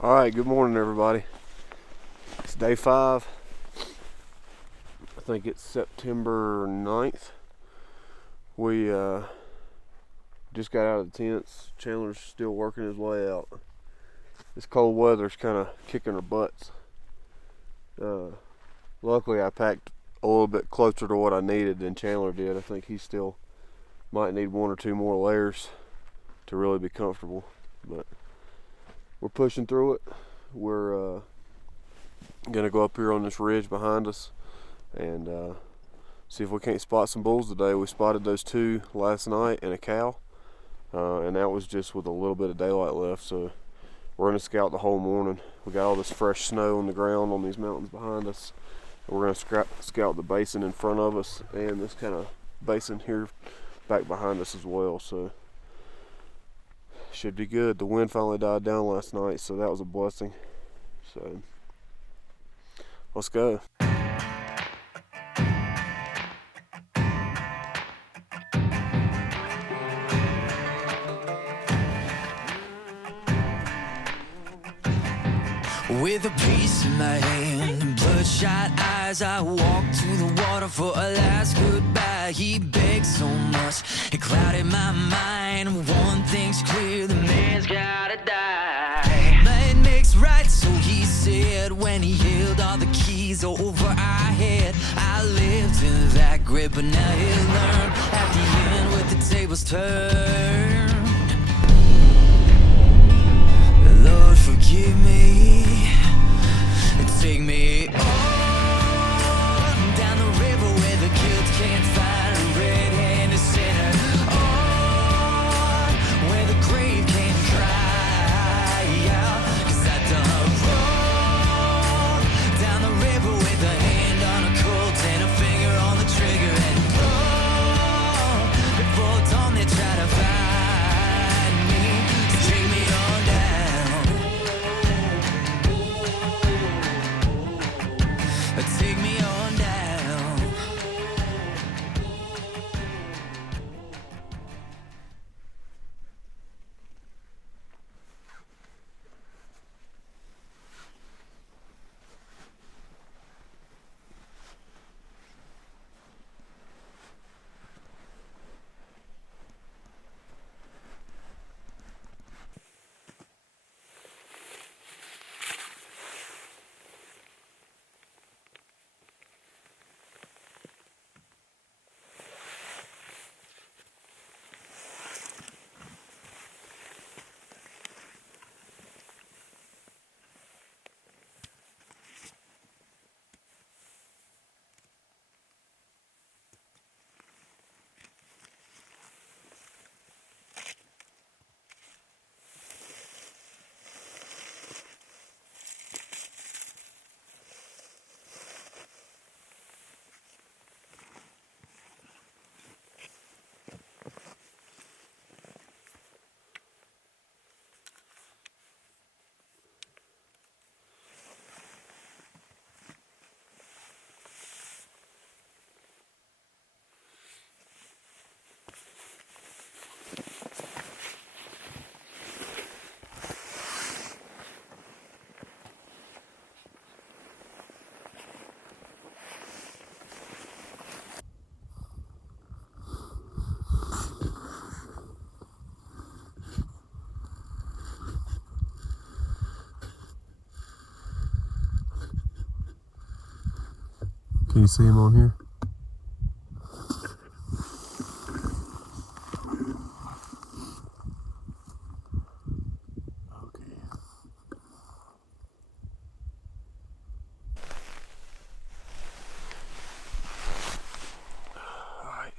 Alright, good morning everybody. It's day 5. I think it's September 9th. We just got out of the tents. Chandler's still working his way out. This cold weather's kind of kicking our butts. Luckily I packed a little bit closer to what I needed than Chandler did. I think he still might need 1 or 2 more layers to really be comfortable, but we're pushing through it. We're gonna go up here on this ridge behind us and see if we can't spot some bulls today. We spotted those 2 last night and a cow, and that was just with a little bit of daylight left, so we're gonna scout the whole morning. We got all this fresh snow on the ground on these mountains behind us. We're gonna scout the basin in front of us and this kind of basin here back behind us as well, so should be good. The wind finally died down last night, so that was a blessing. So let's go. With a piece in my hand and bloodshot eyes, I walked to the water for a last goodbye. He begged so much, it clouded my mind. One thing's clear, the man's gotta die. Might makes right, so he said, when he held all the keys over our head. I lived in that grip, but now he'll learn at the end with the tables turned. Lord, forgive me. Take me on down the river where the guilt can't find a red-handed sinner. On where the grave can't cry out, 'cause I done wrong. Down the river with a hand on a colt and a finger on the trigger, and long before dawn they try to find me. So take me on down. Take me on down. Can you see him on here? Okay. Alright.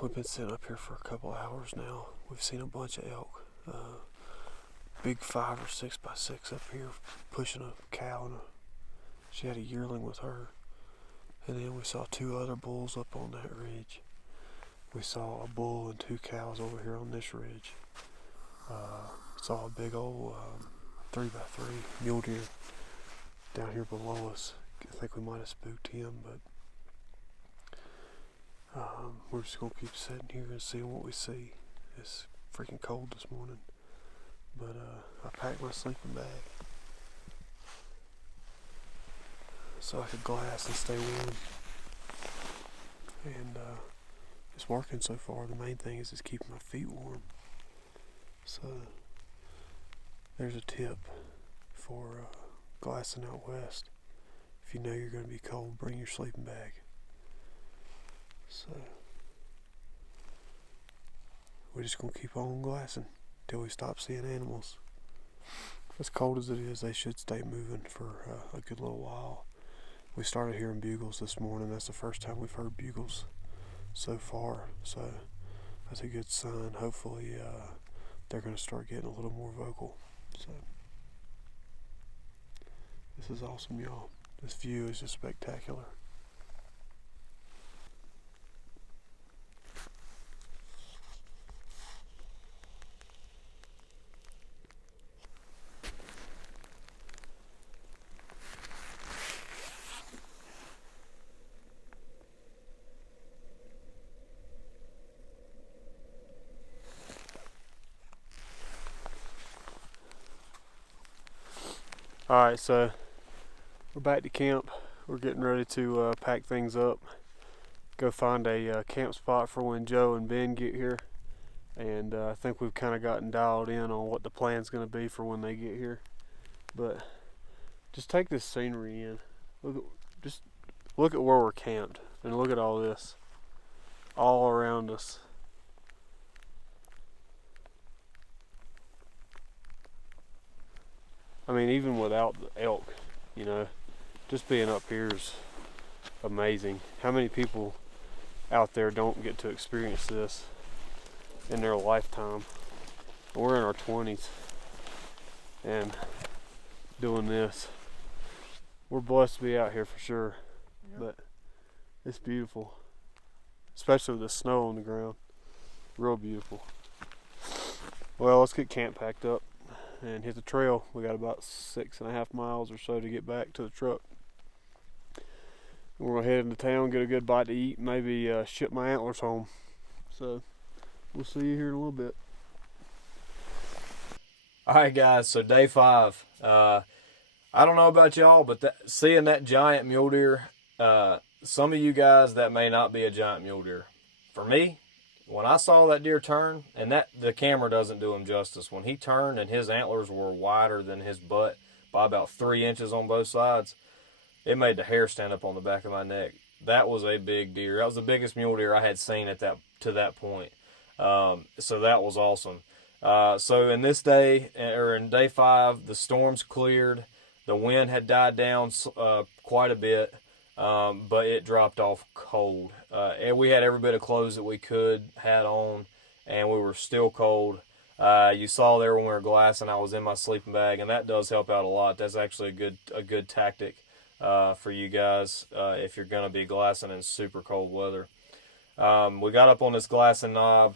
We've been sitting up here for a couple hours now. We've seen a bunch of elk. Big 5 or 6 by 6 up here pushing a cow, and she had a yearling with her. And then we saw 2 other bulls up on that ridge. We saw a bull and 2 cows over here on this ridge. Saw a big old 3 by 3 mule deer down here below us. I think we might have spooked him, but we're just gonna keep sitting here and seeing what we see. It's freaking cold this morning, But I packed my sleeping bag so I could glass and stay warm. And it's working so far. The main thing is just keeping my feet warm. So there's a tip for glassing out west. If you know you're going to be cold, bring your sleeping bag. So we're just going to keep on glassing till we stop seeing animals. As cold as it is, they should stay moving for a good little while. We started hearing bugles this morning. That's the first time we've heard bugles so far. So that's a good sign. Hopefully they're going to start getting a little more vocal. So this is awesome, y'all. This view is just spectacular. Alright, so we're back to camp. We're getting ready to pack things up. Go find a camp spot for when Joe and Ben get here. And I think we've kind of gotten dialed in on what the plan's going to be for when they get here. But just take this scenery in. Just look at where we're camped. And look at all this. All around us. I mean, even without the elk, you know, just being up here is amazing. How many people out there don't get to experience this in their lifetime? We're in our 20s and doing this. We're blessed to be out here for sure. Yep. But it's beautiful, especially with the snow on the ground. Real beautiful. Well, let's get camp packed up and hit the trail. We got about 6.5 miles or so to get back to the truck. We're gonna head into town, get a good bite to eat, maybe ship my antlers home. So we'll see you here in a little bit. Alright guys, so day 5. I don't know about y'all, but seeing that giant mule deer, some of you guys, that may not be a giant mule deer. For me, when I saw that deer turn, and the camera doesn't do him justice, when he turned and his antlers were wider than his butt by about 3 inches on both sides, it made the hair stand up on the back of my neck. That was a big deer. That was the biggest mule deer I had seen to that point. So that was awesome. So in day 5, the storms cleared. The wind had died down quite a bit, but it dropped off cold. And we had every bit of clothes that we had on, and we were still cold. You saw there when we were glassing, I was in my sleeping bag, and that does help out a lot. That's actually a good tactic for you guys if you're going to be glassing in super cold weather. We got up on this glassing knob.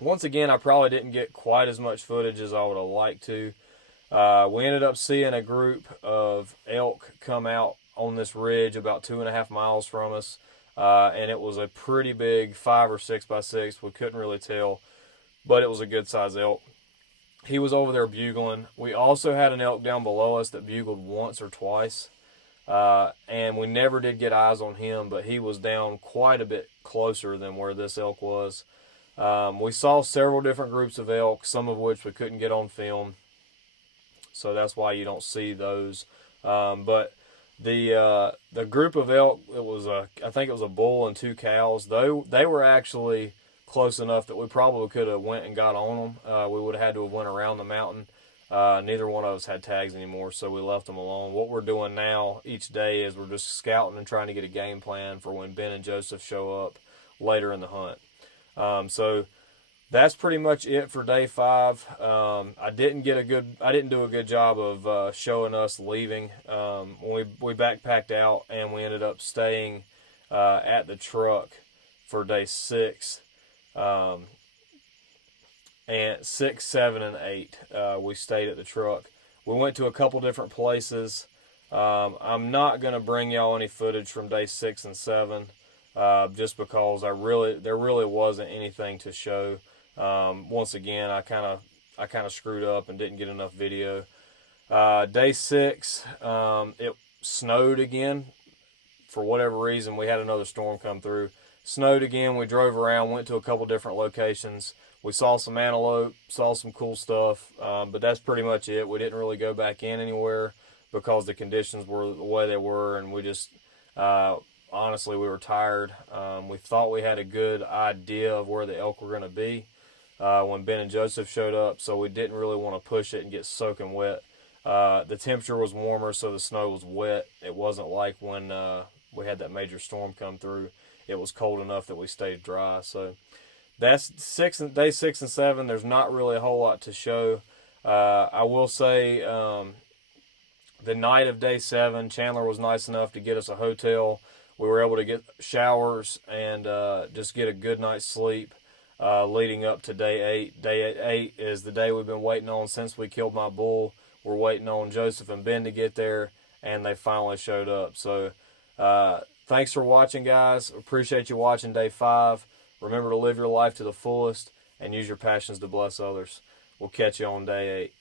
Once again, I probably didn't get quite as much footage as I would have liked to. We ended up seeing a group of elk come out on this ridge about 2.5 miles from us. And it was a pretty big 5 or 6 by 6. We couldn't really tell, but it was a good size elk. He was over there bugling. We also had an elk down below us that bugled once or twice. And we never did get eyes on him, but he was down quite a bit closer than where this elk was. We saw several different groups of elk, some of which we couldn't get on film. So that's why you don't see those. But the group of elk, I think it was a bull and 2 cows. They were actually close enough that we probably could have went and got on them. We would have had to have went around the mountain. Neither one of us had tags anymore, so we left them alone. What we're doing now each day is we're just scouting and trying to get a game plan for when Ben and Joseph show up later in the hunt. So that's pretty much it for day 5. I didn't do a good job of showing us leaving. We backpacked out and we ended up staying at the truck for day 6. And 6, 7, and 8, we stayed at the truck. We went to a couple different places. I'm not going to bring y'all any footage from day 6 and 7, just because there really wasn't anything to show. Once again, I I kind of screwed up and didn't get enough video. Day 6, it snowed again. For whatever reason, we had another storm come through. Snowed again. We drove around, went to a couple different locations. We saw some antelope, saw some cool stuff, but that's pretty much it. We didn't really go back in anywhere because the conditions were the way they were, and we just, honestly, we were tired. We thought we had a good idea of where the elk were going to be when Ben and Joseph showed up, so we didn't really want to push it and get soaking wet. The temperature was warmer, so the snow was wet. It wasn't like when we had that major storm come through. It was cold enough that we stayed dry. So that's day 6 and 7. There's not really a whole lot to show. I will say the night of day 7, Chandler was nice enough to get us a hotel. We were able to get showers and just get a good night's sleep leading up to day 8. Day 8 is the day we've been waiting on since we killed my bull. We're waiting on Joseph and Ben to get there, and they finally showed up. So thanks for watching, guys. Appreciate you watching day 5. Remember to live your life to the fullest and use your passions to bless others. We'll catch you on day 8.